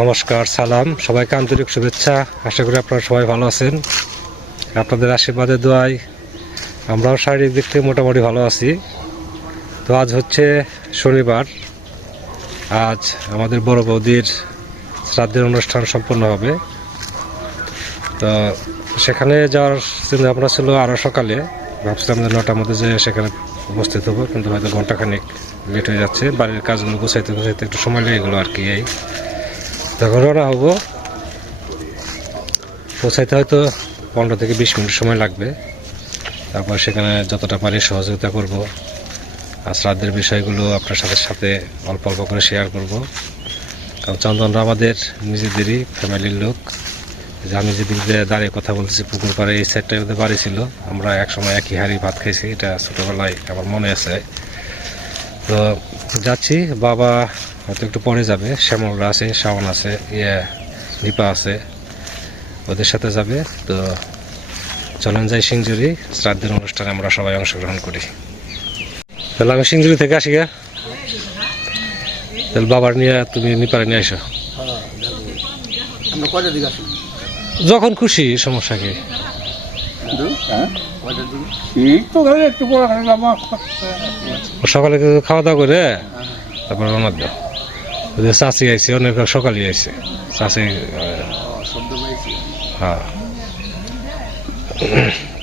নমস্কার, সালাম, সবাইকে আন্তরিক শুভেচ্ছা। আশা করি আপনারা সবাই ভালো আছেন। আপনাদের আশীর্বাদের দোয়ায় আমরাও শারীরিক দিক থেকে মোটামুটি ভালো আছি। তো আজ হচ্ছে শনিবার। আজ আমাদের বড় বৌদির শ্রাদ্ধের অনুষ্ঠান সম্পন্ন হবে। তো সেখানে যাওয়ার চিন্তা ভাবনা ছিল আরও সকালে। ভাবছিলাম যে 9টার মধ্যে যে সেখানে উপস্থিত হবো, কিন্তু হয়তো ঘন্টাখানেক লেট হয়ে যাচ্ছে। বাড়ির কাজগুলো গুছাইতে একটু সময় লেগে গেলো আর কি। এই তখন রওনা হবো। পৌঁছাইতে হয়তো 15 থেকে 20 মিনিট সময় লাগবে। তারপর সেখানে যতটা পারি সহযোগিতা করব, আর শ্রাদ্ধের বিষয়গুলো আপনার সাথে অল্প অল্প করে শেয়ার করব। কারণ চন্দনরা আমাদের নিজেদেরই ফ্যামিলির লোক। যে আমি যেদিক দিয়ে দাঁড়িয়ে কথা বলতেছি, পুকুর পাড়ে এই সাইডটার মধ্যে বাড়ি ছিল। আমরা একসময় একই হাঁড়ি ভাত খাইছি, এটা ছোটোবেলায় আমার মনে আছে। তো যাচ্ছি, বাবা হয়তো একটু পরে যাবে। শ্যামলরা আছে, শাওন আছে, দীপা আছে, ওদের সাথে যাবে। তো চলেন যাই সিংজুরি, শ্রাদ্ধের অনুষ্ঠানে আমরা সবাই অংশগ্রহণ করি। তাহলে আমি সিংজুরি থেকে আসি গা। তাহলে বাবার নিয়ে তুমি নিপারে নিয়ে আসো। যখন খুশি, সমস্যা কি। সকালে খাওয়া দাওয়া করে তারপর রওনা দাও। চাষি আইসে, অনেক সকালে আইসে চাষি। হ্যাঁ,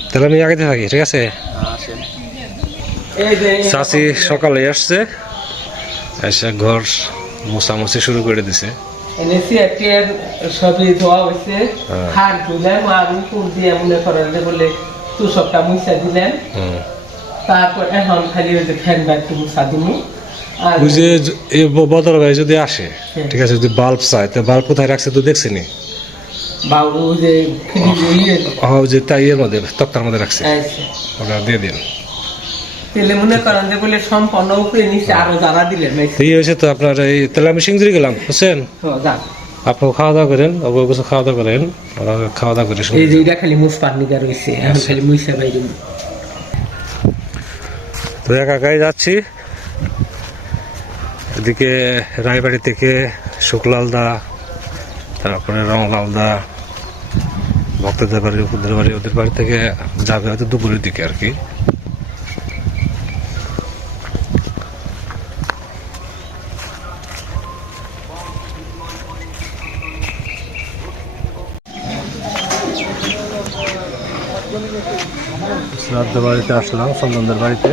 তাহলে আমি আগে থাকি, ঠিক আছে। চাষি সকালে আসছে, এসে ঘর মোছামুছি শুরু করে দিছে। সবই ধোয়া হয়েছে, হাত ধুলেন আর উপর দিয়ে মনে করেন যে বলে তুষকটা মুছা দিলেন। তারপর এখন খালি ওই যে ফ্যান বা একটু মুছা দিমু। ওই যে বদর ভাই যদি আসে, ঠিক আছে, যদি বাল্ব চায়, তো বাল্ব কোথায় রাখছে তো দেখছিনি? যে তাই এর মধ্যে তক্তার মধ্যে রাখছে, ওটা দিয়ে দিন। তেলে মনে করেন যে বলে সম্পন্ন উপরে নিচে আরো যারা দিলেন এই হয়েছে। তো আপনার এই তাহলে আমি সিংজুরি গেলাম, বুঝছেন। আপনিও খাওয়া দাওয়া করেন, অবশ্য কিছু খাওয়া দাওয়া করেন, ওরা খাওয়া দাওয়া করে। এই যে এটা খালি মুছ পানিকা রয়েছে, এখন খালি মুইসা বাইরে। তো একাই যাচ্ছি। এদিকে রায়বাড়ি থেকে শুকলালদা, তারপরে রংলালদা, ভক্তদের বাড়ি, উপদের বাড়ি, ওদের বাড়ি থেকে যাবে হয়তো দুপুরের দিকে আর কি। শ্রাদ্ধ বাড়িতে আসলাম, চন্দনদের বাড়িতে।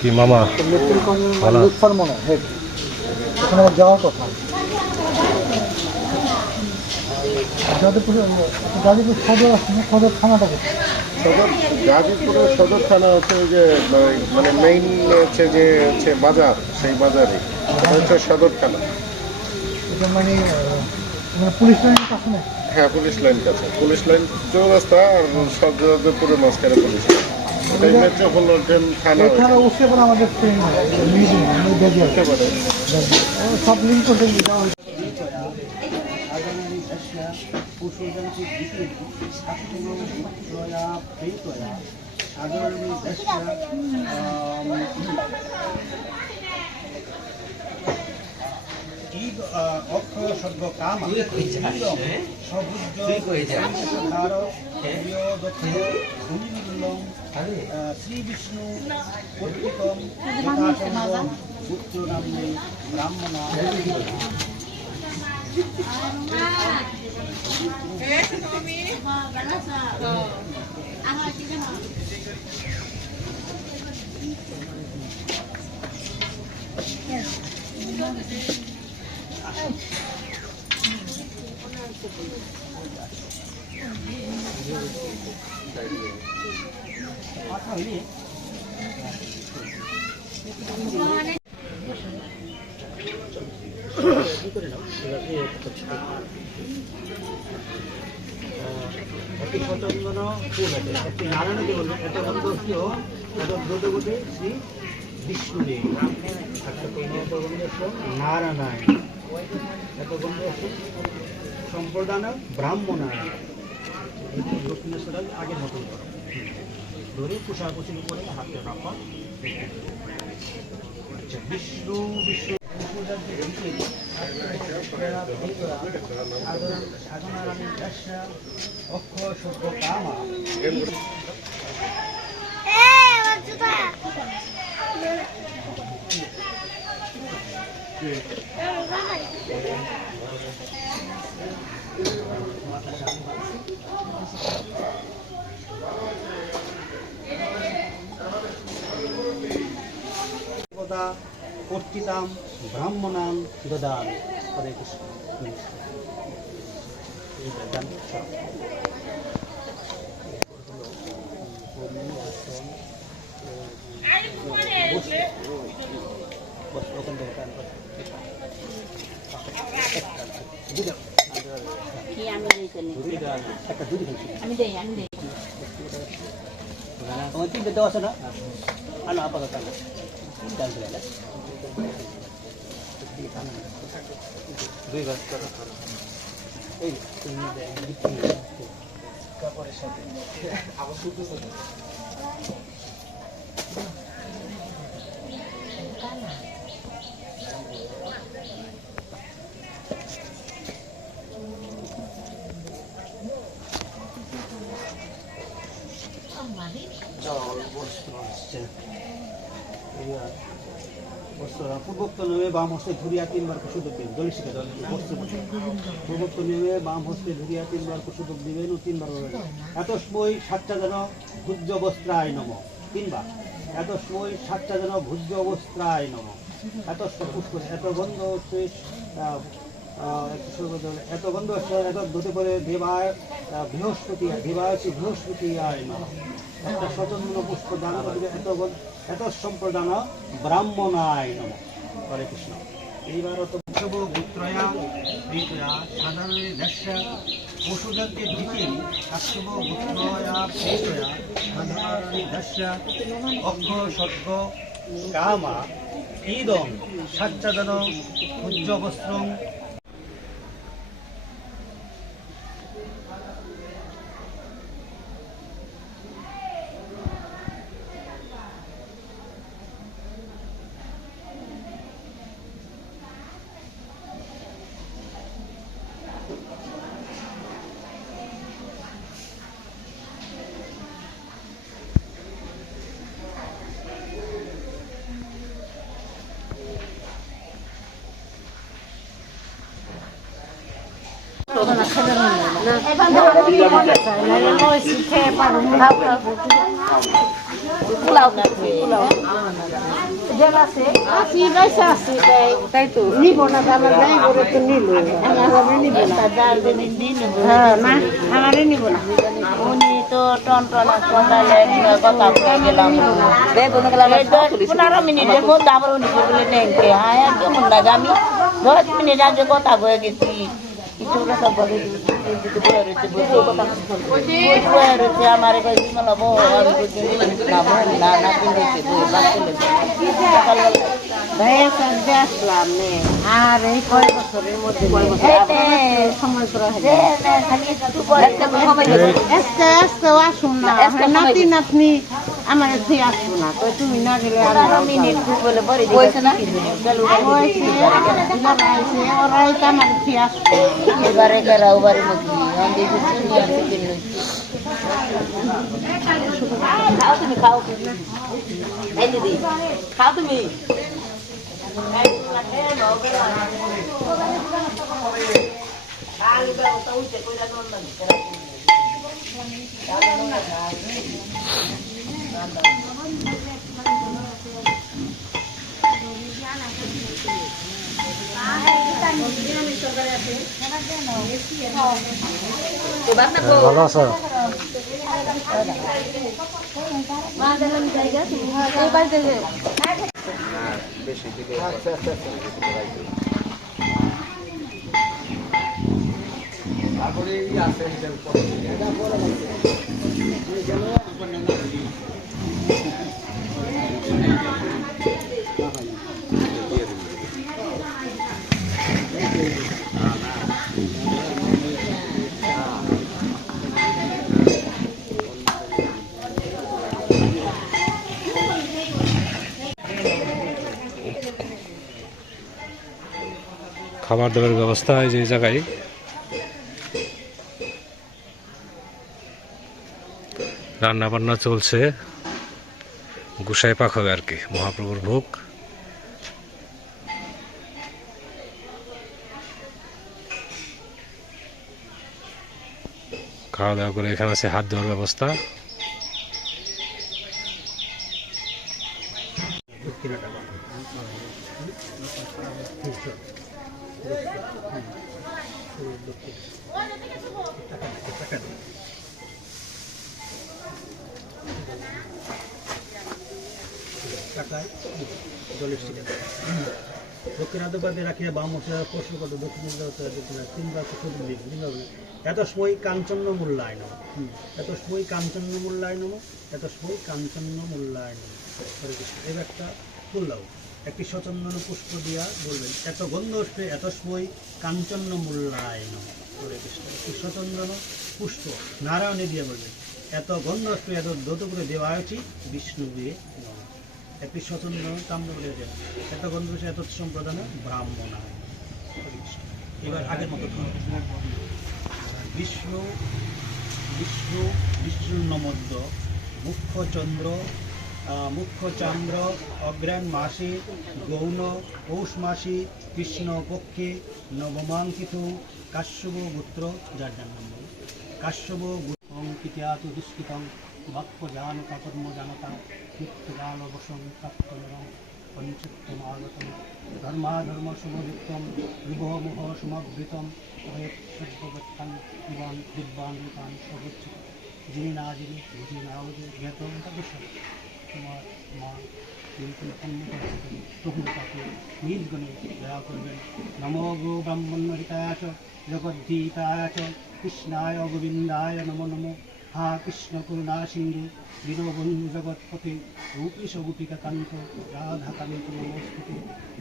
কি মামা যাওয়ার কথা। সদর থানাটা গাজীপুরের সদর থানা হচ্ছে যে মানে মেইন হচ্ছে যে হচ্ছে বাজার, সেই বাজারে হচ্ছে সদর থানা। মানে পুলিশ লাইন কাছে না? হ্যাঁ, পুলিশ লাইন কাছে। পুলিশ লাইন চৌরাস্তা আর সদরপুরের মাঝখানে পুলিশ লাইন। এটাই মেট্রোপলিটন থানা। উঠতে পারে আমাদের ট্রেন সব লিঙ্ক করতে অক্ষয় সর্ব কাম শ্রী বিষ্ণু কর্তৃকম উচ্চ নামে ব্রাহ্মণা। নারায়ণ সম্প্রদান ব্রাহ্মণ দক্ষিণেশ্বর আগের মতন। ধরে কুশাকুশির উপরে হাতে রাখা। আচ্ছা, বিষ্ণু বিষ্ণু সাধনারামী দশা অক্ষ শুদ্ধ কামা কর্তৃতাম ব্রাহ্মণাম দদান। হরে কৃষ্ণ। তোমার তিনটে দেওয়া আছে না? আনো আপাতত দুই গাছ এই কাপড়ের সাথে আবার শুধু পূর্বোক্ত নিয়মে বাম হস্তে ধরিয়া 3 বার কুসুদক দিবেন। দলি শিখে পূর্বোক্ত নিয়মে বাম হস্তে ধরিয়া 3 বার কুসুদক দিবেন ও 3 বার এতস্মৈ সাতটা যেন ভুজ্য বস্ত্রায় নম। 3 বার এতস্মৈ সাতটা যেন ভুজ্য বস্ত্রায় নম। এতস্ম পুষ্প এত গন্ধ হচ্ছে এত গন্ধ এত ধুতে করে দেবায় বৃহস্পতি দেবায় হচ্ছে বৃহস্পতি আয় নম। একটা স্বতন্ত্র পুষ্প দান করবে এত সম্প্রদান ব্রাহ্মণায় নম। হরে কৃষ্ণ। এইবার গোত্রয়া প্রীতয়া সাধারণ দশা পশুজনকে দিকে কাশ্যপ গোত্রয়া প্রীতয়া সাধারণ দশা অক্ষ স্বর্গ কামা ইদং সাচ্চাদন পূজ্য বস্ত্রং। তাই তো নিব না, আমার যাই করে তো নিল, আমারে নিব না, না আমারে নিব না। উনি তো টনটনা কথা বলে গেলাম 15 মিনিটের মধ্যে আবার উনি বলে নেন কে হ্যাঁ কেমন লাগে আমি 10 মিনিট আগে কথা বলে গেছি কিছু সব বলে রয়েছে আমার ভাইয়া কাছে আসলাম আর এই কয় বছরের মধ্যে সময় আজকে আজকে আসুন না, নাতি নাতনি আমার এসে আসবো না, তো তুমি না গেলে বলে পরে বলছে না ওরাই তো আমার এসে আসবো এবারে গেরাও বাড়ির মধ্যে খাও তুমি খাও এই দিদি খাও তুমি ভালো আছো? খাবার দাবার ব্যবস্থা এই যে জায়গায় রান্না বান্না চলছে, গুসাই পাক হবে আর কি, মহাপ্রভুর ভোগ। খাওয়া দাওয়া করে এখানে আছে হাত ধোয়ার ব্যবস্থা। দক্ষিণাধিপতি রাখিয়া বাম প্রশ্ন কত দক্ষিণ তিনবার এত সময় কাঞ্চন্য মূল্যায়ন, এত সময় কাঞ্চন্য মূল্যায়ন, এত সময় কাঞ্চন্য মূল্যায়ন। এবার একটা ফুল দাও, একটি সচন্দন পুষ্প দিয়া বলবেন এত গন্ধ এত সময় কাঞ্চন্য মূল্যায়ন। একটি সচন্দন পুষ্প নারায়ণে দিয়ে বলবেন এত গন্ধ এত দত করে দেওয়া উচিত বিষ্ণু দিয়ে। একটি স্বতন্ত্র তাম্র বলে দেন এত গন্ধ এত সম্প্রদান ব্রাহ্মণ। এবার আগের মতো বিষ্ণু বিষ্ণু বিষ্ণু নমদ্য মুখ্য চন্দ্র মুখ্য চন্দ্র অগ্রাণ মাসে গৌণ পৌষ মাসে কৃষ্ণ পক্ষে নবমাঙ্কিত কাশ্যপ গোত্র, যার জন্ম কাশ্যপ অঙ্কিত দুষ্কৃতং বাক্য জানতা কর্ম জানতা নিত্যকাল অবসং প্রাপ্তনরং পঞ্চত্তমাগতম ধর্মাধর্ম সমযুক্তম বিভমুহ সমবৃতম সর্বগত্তান ইবান দিব্যান রূপান সর্বোচ্চিত যিনি না যিনি বুঝি না বুঝি জ্ঞাতম তাদের তোমার মা প্রভু তাকে নিজ গণে দয়া করবেন। নমো গো ব্রাহ্মণহিতায় চ জগদ্ধিতায় চ কৃষ্ণায় গোবিন্দায় নমো নমো। হা কৃষ্ণ করুণা সিন্ধু দীনবন্ধু জগৎপতে রূপীশ গোপিকা কান্ত রাধা কান্ত নমস্তুতে।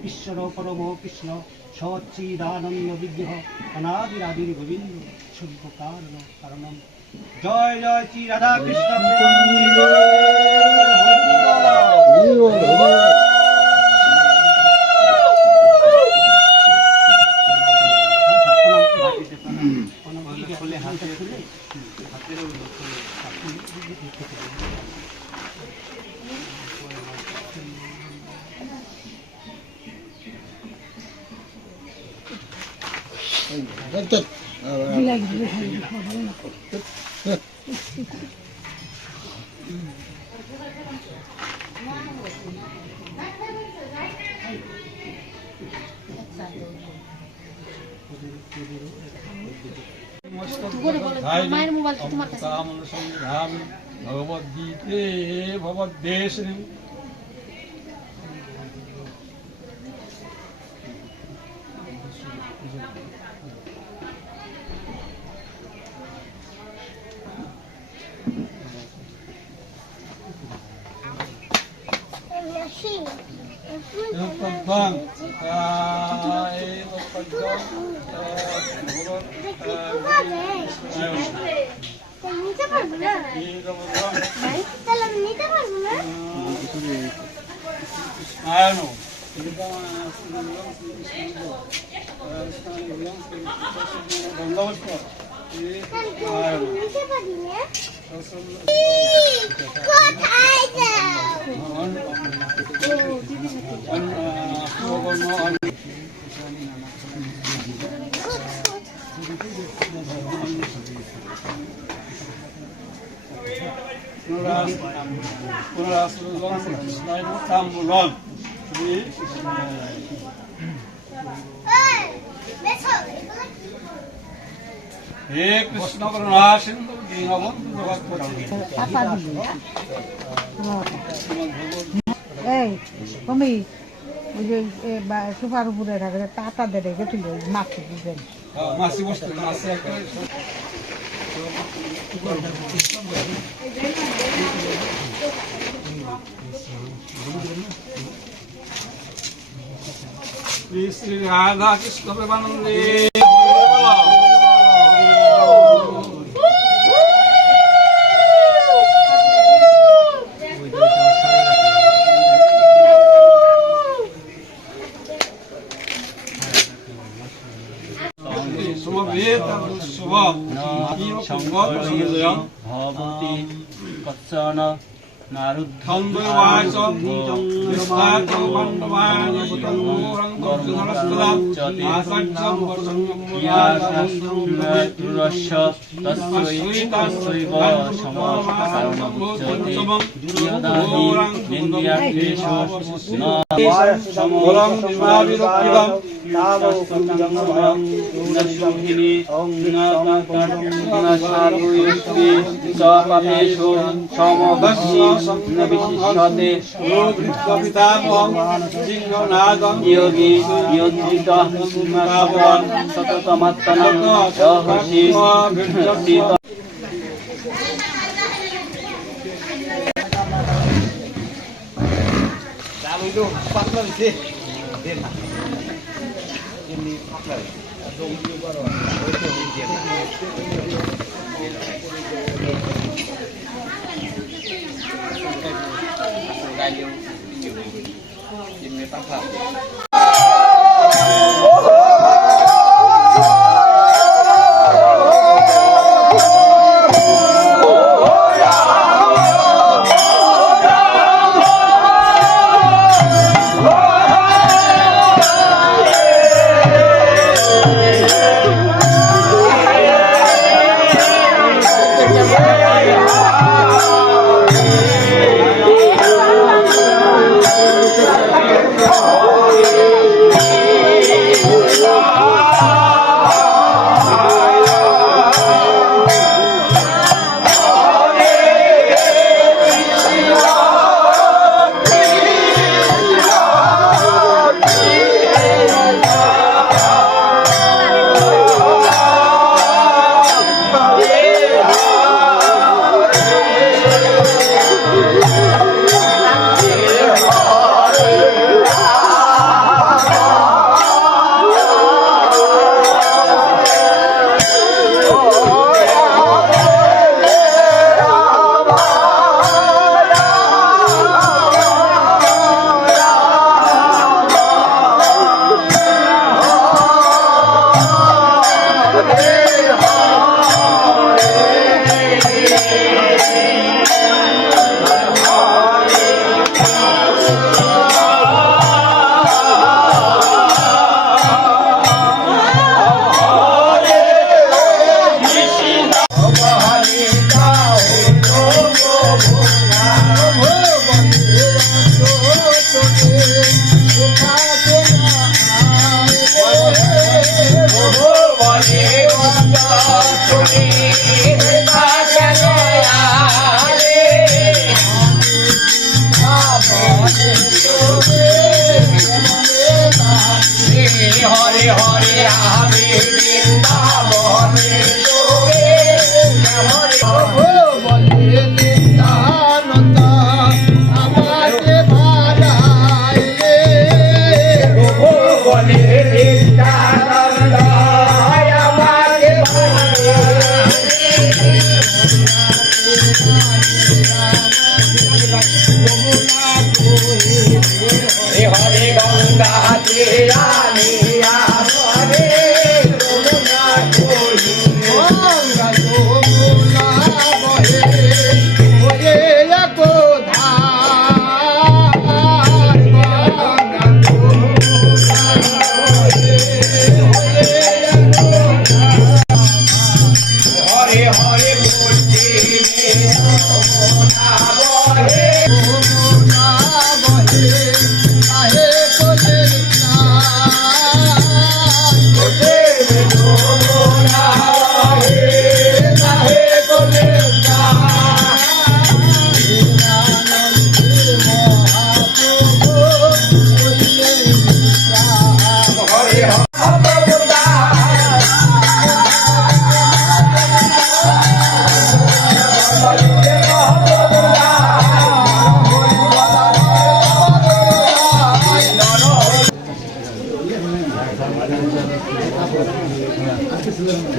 ঈশ্বর পরম কৃষ্ণ সচ্চিদানন্দ বিগ্রহ অনাদিরাদির গোবিন্দ সভ্য কারণ কারণম। জয় জয় শ্রী রাধা কৃষ্ণ। ভগবদ্গীতে ভগবদ্দেশে নিতে পারবো না, তাহলে আমি নিতে পারবো না। নিতে পারি না কোথায় হে কৃষ্ণ করুণা সিন্ধু দীনবন্ধু জগৎপতে। এই তুমি ওই যে সুপার উপরে থাকে টাটা দেড়ে গেছিল মাছি দিবেন মাসি বসতে মাসি শ্রী শ্রী রাধা কৃষ্ণ প্রেমানন্দে। ভবতি কচ্চন নারুদ্ধং বাচং নিস্তাতং বন্ধবান কর্মং কর্মস্কলাচ্চতি আসাজ্জং বর্ষঙ্গময়াতুরস্য তস্যৈব সমকারণমুচ্যতে ইয়দাহি নিന്ദ്যাকেশো ন সমবলং বিমাবিরক্তিবং তাবং নশ্বহিনী নাকাকারুয়স্মি সপাপেষু সমবস্যি বিশিষ্যতে কবিতাপং সিংহনাগং যোগী নিয়ন্ত্রিত পাবন সততমাত্তনং রহসি সীত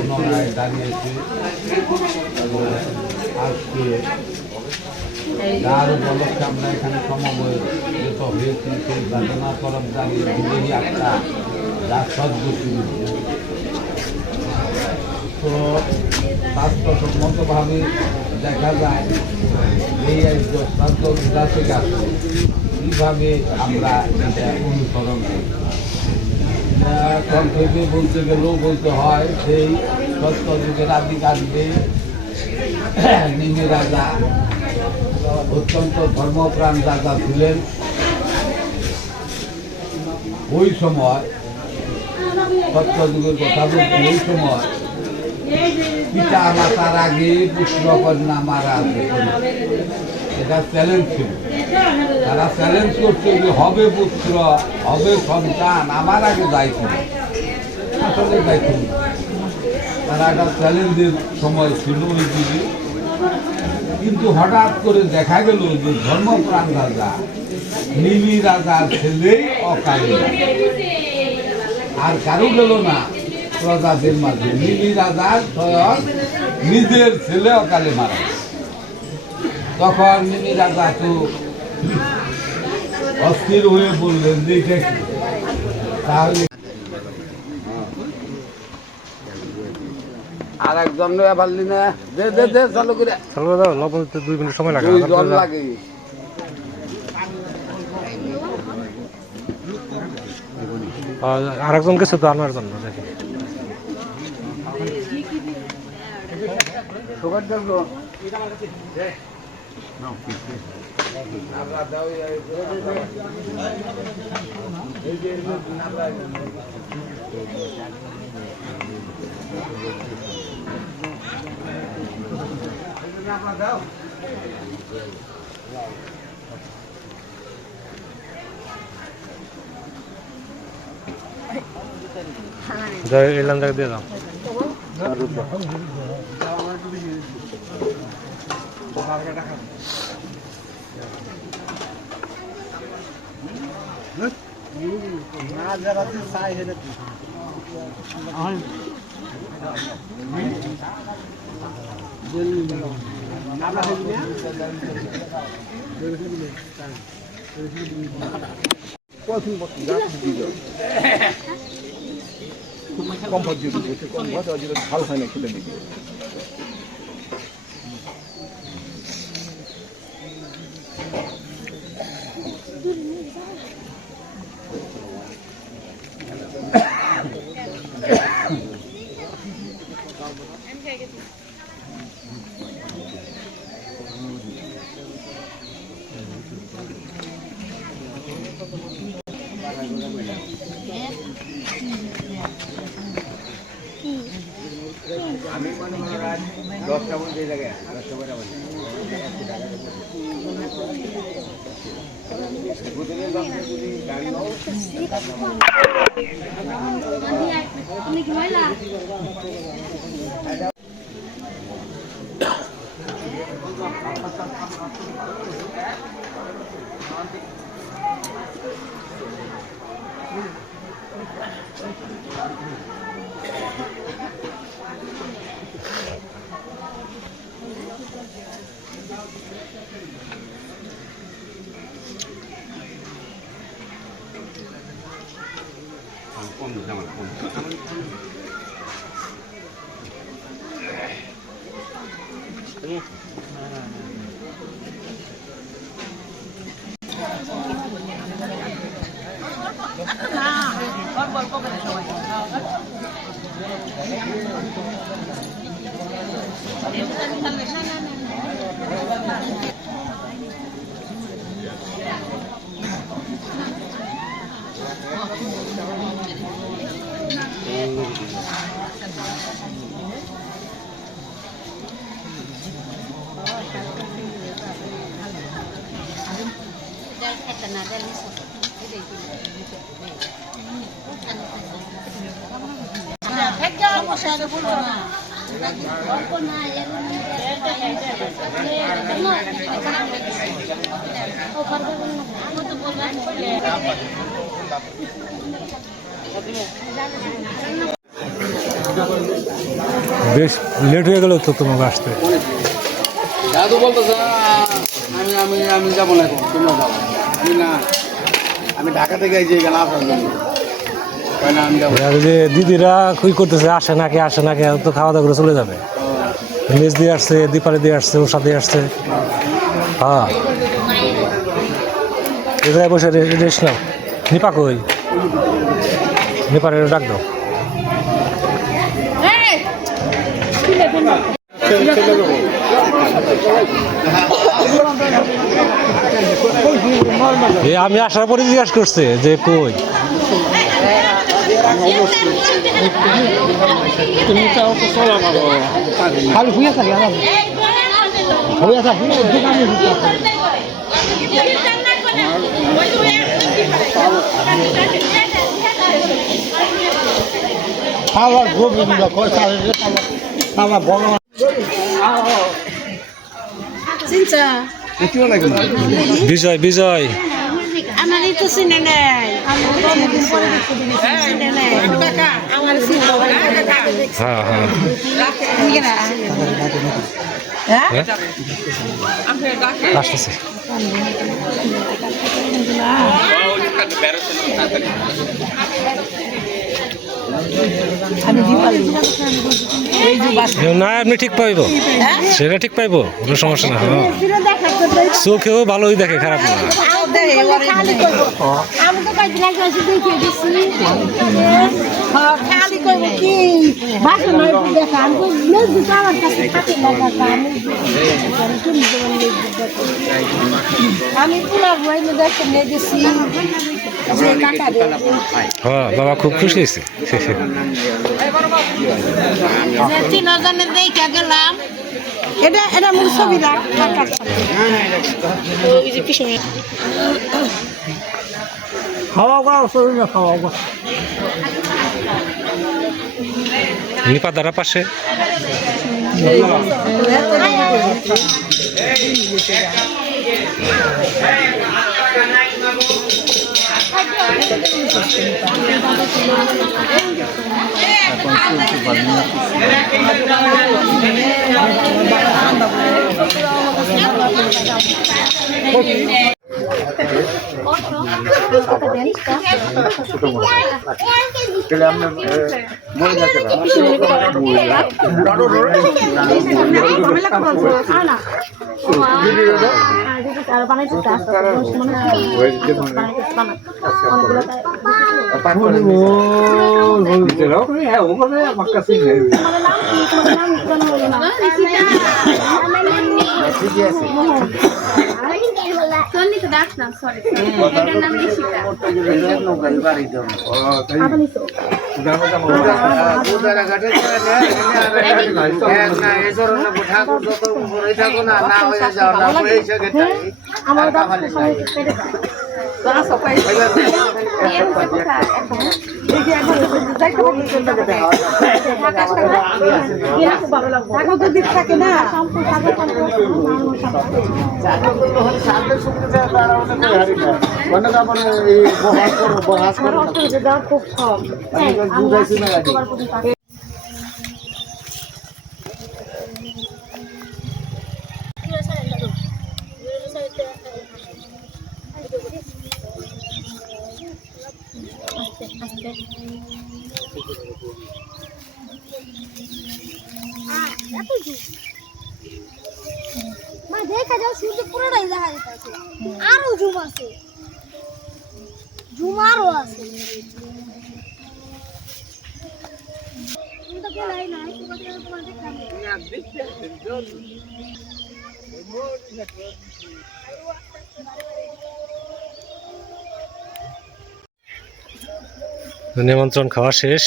পুনরায় দাঁড়িয়েছি আজকে যার উপলক্ষে আমরা এখানে সমবেত হয়েছি সেই ঘটনা তরফ দাঁড়িয়ে বিদেহী একটা যা সদ্গতি তো স্বাস্থ্যসম্মতভাবে দেখা যায় এই দৃষ্টান্ত থেকে আসে কীভাবে আমরা এটা অনুসরণ করি। সংক্ষেপে বলতে গেলেও বলতে হয় সেই সত্যযুগের আদিকাণ্ডে নিমি রাজা অত্যন্ত ধর্মপ্রাণ রাজা ছিলেন। ওই সময় সত্যযুগের কথা বলতে ওই সময় পিতা মাতার আগে পুত্র কন্যা মারা যেত, এটা চ্যালেঞ্জ ছিল। তারা চ্যালেঞ্জ করছে যে হবে পুত্র হবে সন্তান, আমার আগে দায়িত্ব আসলে দায়িত্ব না। তারা একটা চ্যালেঞ্জের সময় ছিল ওই যুগে। কিন্তু হঠাৎ করে দেখা গেল যে ধর্মপ্রাণ রাজা নিমি রাজার ছেলেই অকালে আর কারো গেল না প্রজাদের মাঝে। নিমি রাজার স্বয়ং নিজের ছেলে অকালে মারা। তখন নিমি রাজা তো অস্থির হয়ে বললেন যে এটা কি? তাহলে আর একজন পারলি না, দে দে দে চালু করে চালু দাও, লবণ দিতে 2 মিনিট সময় লাগে। জল লাগে। আরেকজন গেছে তো আনার জন্য দেখি। এলাম জায়গা দিয়ে দাও। ভালো হয় না খেতে দিকে। বেশ লেট হয়ে গেল তো তোমাকে আসতে। দাদু বলতেছে আমি আমি আমি যাবো না, এখন তোমরা যাবো। আমি না, আমি ঢাকা থেকে এই যে গেলাম আপনার জন্য। আর ওই যে দিদিরা কি করতেছে, আসে নাকি তো খাওয়া দাওয়া করে চলে যাবে। মেজ দিয়ে আসছে, দীপালি দিয়ে আসছে, ওর সাথে আসছে। হ্যাঁ, এ জায়গায় বসে রেস্ট নাও। নিপা কই? নিপারে ডাক দাও। আমি আসার পরে জিজ্ঞাসা করছে যে কই। বিজয় বিজয় আমার তো চিনে নেই হ্যাঁ হ্যাঁ আসতেছে। না আপনি ঠিক পাইব, সেটা ঠিক পাইব, কোনো সমস্যা না। হ্যাঁ, চোখেও ভালোই দেখে, খারাপ না। আমি তো কাজ লাগাইছি দেখিয়ে দিচ্ছি খালি করব কি বাসা নয় দেখা আমি মেজি আমার কাছে খাতে লাগাতা আমি পুরা বই মে দেখতে নিয়ে গেছি যে কাকা রে। হ্যাঁ বাবা খুব খুশি হয়েছে। যে 3 জনে দেখে গেলাম, এটা এটা মোর ছবি রাখ কাকা ওই যে পিছনে খাওয়া খাওয়া ছবি না খাওয়া নিপা দ্বারা পাশে থাকে না খুব কম। মা দেখা যাও সূর্য পুরোটাই দেখা যাচ্ছে, আরো ঝুম আছে, ঝুম আরো আছে। তুমি তো গেলাই না, তোমার দেখলাম না দেখতে। নিমন্ত্রণ খাওয়া শেষ।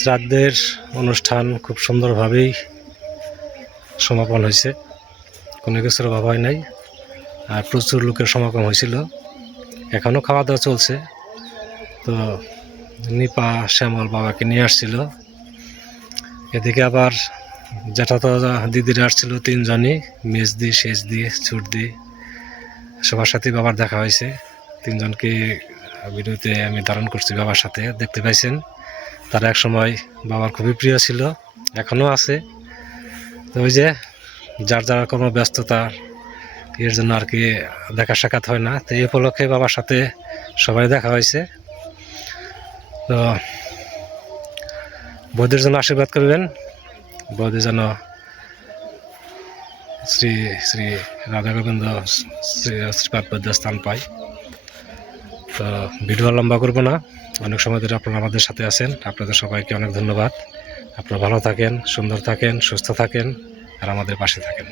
শ্রাদ্ধের অনুষ্ঠান খুব সুন্দরভাবেই সমাপন হয়েছে, কোনো কিছুর অভাব হয় নাই। আর প্রচুর লোকের সমাগম হয়েছিল, এখনও খাওয়া দাওয়া চলছে। তো নিপা শ্যামল বাবাকে নিয়ে আসছিল, এদিকে আবার জ্যাঠাতো দিদিরা আসছিল 3 জনই, মেজদি, সেজদি, ছুটদি, সবার সাথে বাবার দেখা হয়েছে। 3 জনকে ভিডিওতে আমি ধারণ করছি বাবার সাথে, দেখতে পাইছেন। তারা এক সময় বাবার খুবই প্রিয় ছিল, এখনও আছে। তো ওই যে যার যার কোনো ব্যস্ততা, এর জন্য আর কি দেখা সাক্ষাৎ হয় না। তো এই উপলক্ষে বাবার সাথে সবাই দেখা হয়েছে। তো বৌদির জন্য আশীর্বাদ করবেন, বৌদি যেন শ্রী শ্রী রাধা গোবিন্দ শ্রীপাদ স্থান পায়। তো ভিডিও লম্বা করবো না, অনেক সময় ধরে আপনারা আমাদের সাথে আছেন, আপনাদের সবাইকে অনেক ধন্যবাদ। আপনারা ভালো থাকেন, সুন্দর থাকেন, সুস্থ থাকেন আর আমাদের পাশে থাকেন।